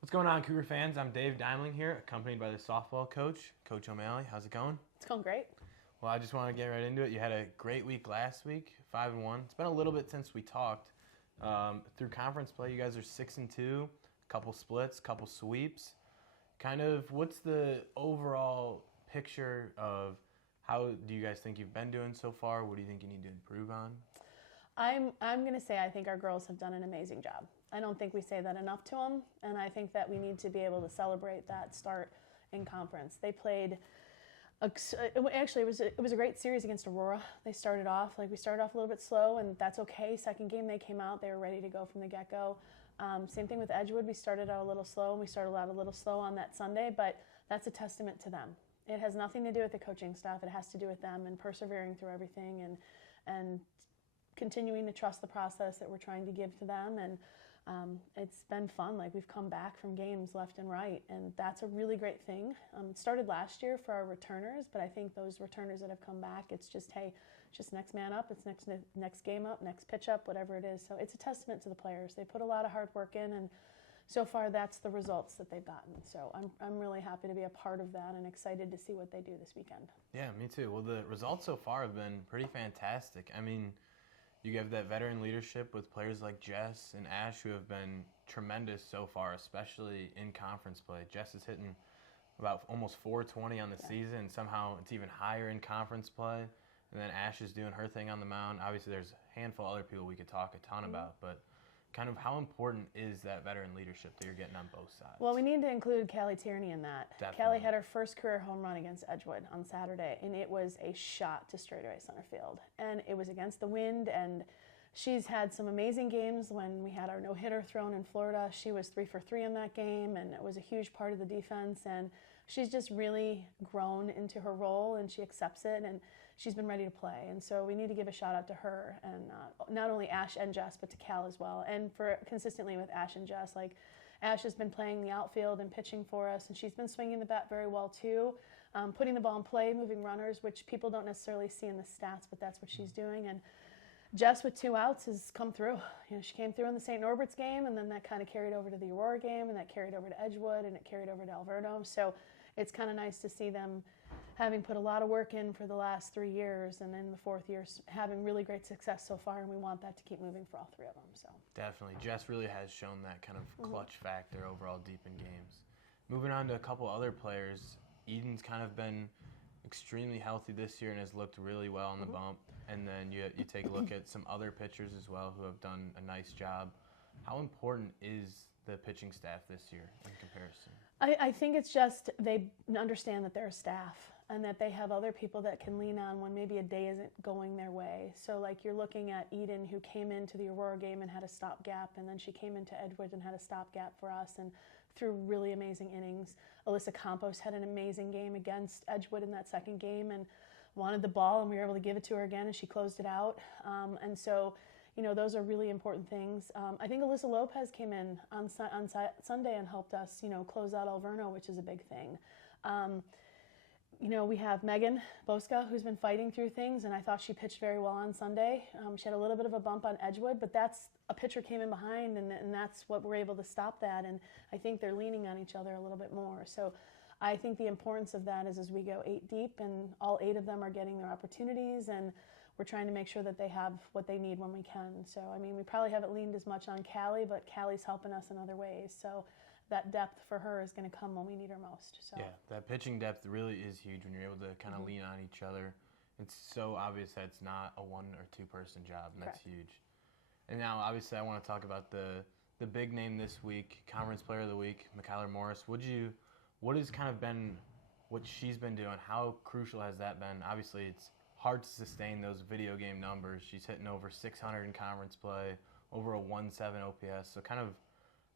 What's going on, Cougar fans? I'm Dave Dimling here, accompanied by the softball coach, Coach O'Malley. How's it going? It's going great. Well, I just want to get right into it. You had a great week last week, 5-1. It's been a little bit since we talked. Through conference play, you guys are 6-2, a couple splits, couple sweeps. Kind of, what's the overall picture of how do you guys think you've been doing so far? What do you think you need to improve on? I'm going to say I think our girls have done an amazing job. I don't think we say that enough to them, and I think that we need to be able to celebrate that start in conference. They played. Actually, it was a great series against Aurora. We started off a little bit slow, and that's okay. Second game they came out, they were ready to go from the get-go. Same thing with Edgewood. We started out a little slow, and we started out a little slow on that Sunday, but that's a testament to them. It has nothing to do with the coaching staff. It has to do with them and persevering through everything and continuing to trust the process that we're trying to give to them. And it's been fun. Like, we've come back from games left and right, and that's a really great thing. It started last year for our returners, but I think those returners that have come back, it's just, hey, just next man up, it's next game up, next pitch up, whatever it is. So it's a testament to the players. They put a lot of hard work in, and so far that's the results that they've gotten. So I'm really happy to be a part of that and excited to see what they do this weekend. Yeah, me too. Well, the results so far have been pretty fantastic. I mean, you have that veteran leadership with players like Jess and Ash who have been tremendous so far, especially in conference play. Jess is hitting about almost 420 on the season. Somehow it's even higher in conference play. And then Ash is doing her thing on the mound. Obviously, there's a handful of other people we could talk a ton about, but kind of how important is that veteran leadership that you're getting on both sides? Well, we need to include Callie Tierney in that. Definitely. Callie had her first career home run against Edgewood on Saturday, and it was a shot to straightaway center field. And it was against the wind, and she's had some amazing games. When we had our no-hitter thrown in Florida, she was 3 for 3 in that game, and it was a huge part of the defense. And she's just really grown into her role, and she accepts it, and she's been ready to play. And so we need to give a shout out to her, and not only Ash and Jess, but to Cal as well. And for consistently with Ash and Jess, like, Ash has been playing the outfield and pitching for us, and she's been swinging the bat very well too, putting the ball in play, moving runners, which people don't necessarily see in the stats, but that's what she's doing. And Jess, with 2 outs, has come through. She came through in the St. Norbert's game, and then that kind of carried over to the Aurora game, and that carried over to Edgewood, and it carried over to Alverno. So it's kind of nice to see them having put a lot of work in for the last 3 years, and then the 4th year having really great success so far, and we want that to keep moving for all 3 of them. So definitely. Jess really has shown that kind of clutch factor overall deep in games. Moving on to a couple other players, Eden's kind of been extremely healthy this year and has looked really well on the bump. And then you take a look at some other pitchers as well who have done a nice job. How important is the pitching staff this year in comparison? I think it's just they understand that they're a staff and that they have other people that can lean on when maybe a day isn't going their way. So, like, you're looking at Eden, who came into the Aurora game and had a stopgap, and then she came into Edgewood and had a stopgap for us and threw really amazing innings. Alyssa Campos had an amazing game against Edgewood in that second game and wanted the ball, and we were able to give it to her again, and she closed it out. And so, those are really important things. I think Alyssa Lopez came in on Sunday and helped us, close out Alverno, which is a big thing. We have Megan Bosca, who's been fighting through things, and I thought she pitched very well on Sunday. She had a little bit of a bump on Edgewood, but that's a pitcher came in behind, and that's what we're able to stop that. And I think they're leaning on each other a little bit more. So I think the importance of that is as we go 8 deep, and all 8 of them are getting their opportunities, and we're trying to make sure that they have what they need when we can. So, we probably haven't leaned as much on Callie, but Callie's helping us in other ways. So that depth for her is going to come when we need her most. So. Yeah, that pitching depth really is huge when you're able to kind of lean on each other. It's so obvious that it's not a 1 or 2 person job, and that's huge. And now, obviously, I want to talk about the big name this week, Conference Player of the Week, Michaela Morris. What has kind of been what she's been doing? How crucial has that been? Obviously, it's hard to sustain those video game numbers. She's hitting over 600 in conference play, over a 1.7 OPS. So kind of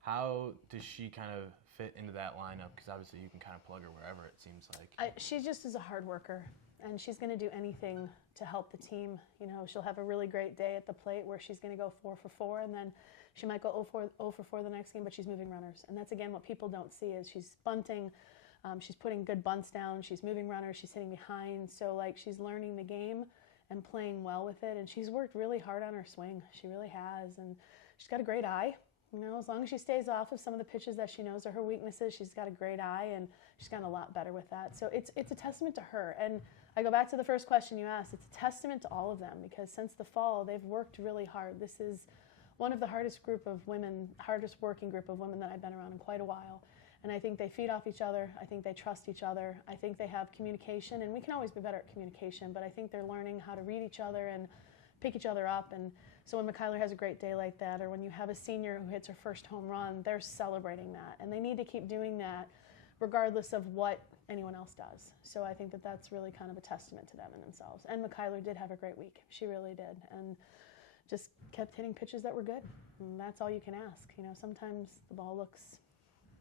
how does she kind of fit into that lineup? Because obviously you can kind of plug her wherever, it seems like. She just is a hard worker, and she's going to do anything to help the team. She'll have a really great day at the plate where she's going to go 4 for 4, and then she might go 0 for 4 the next game, but she's moving runners. And that's, again, what people don't see is she's bunting. She's putting good bunts down. She's moving runners. She's hitting behind. So, she's learning the game and playing well with it. And she's worked really hard on her swing. She really has. And she's got a great eye. You know, as long as she stays off of some of the pitches that she knows are her weaknesses, she's got a great eye, and she's gotten a lot better with that. So it's a testament to her. And I go back to the first question you asked. It's a testament to all of them, because since the fall, they've worked really hard. This is one of the hardest working group of women that I've been around in quite a while. And I think they feed off each other. I think they trust each other. I think they have communication, and we can always be better at communication, but I think they're learning how to read each other and pick each other up. And so when McKyler has a great day like that, or when you have a senior who hits her first home run, they're celebrating that. And they need to keep doing that regardless of what anyone else does. So I think that that's really kind of a testament to them and themselves. And McKyler did have a great week. She really did. And just kept hitting pitches that were good. And that's all you can ask. You know, sometimes the ball looks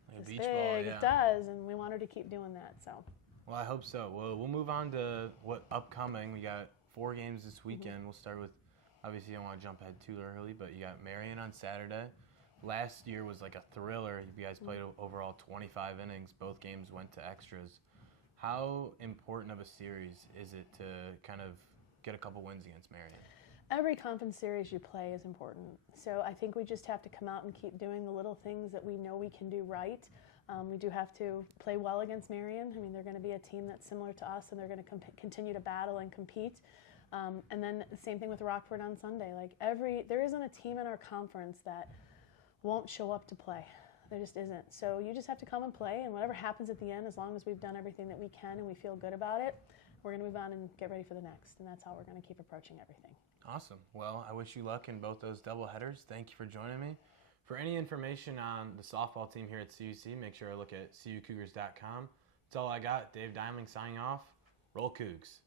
Like a this beach big. ball, yeah. It does, and we want her to keep doing that. So. Well, I hope so. Well, we'll move on to what upcoming. We got 4 games this weekend. We'll start with, obviously, I don't want to jump ahead too early, but you got Marion on Saturday. Last year was like a thriller. You guys played overall 25 innings. Both games went to extras. How important of a series is it to kind of get a couple wins against Marion? Every conference series you play is important. So I think we just have to come out and keep doing the little things that we know we can do right. We do have to play well against Marion. I mean, they're going to be a team that's similar to us, and they're going to continue to battle and compete. And then the same thing with Rockford on Sunday. Like there isn't a team in our conference that won't show up to play. There just isn't. So you just have to come and play, and whatever happens at the end, as long as we've done everything that we can and we feel good about it, we're going to move on and get ready for the next. And that's how we're going to keep approaching everything. Awesome. Well, I wish you luck in both those doubleheaders. Thank you for joining me. For any information on the softball team here at CUC, make sure to look at cucougars.com. That's all I got. Dave Dimling signing off. Roll Cougs.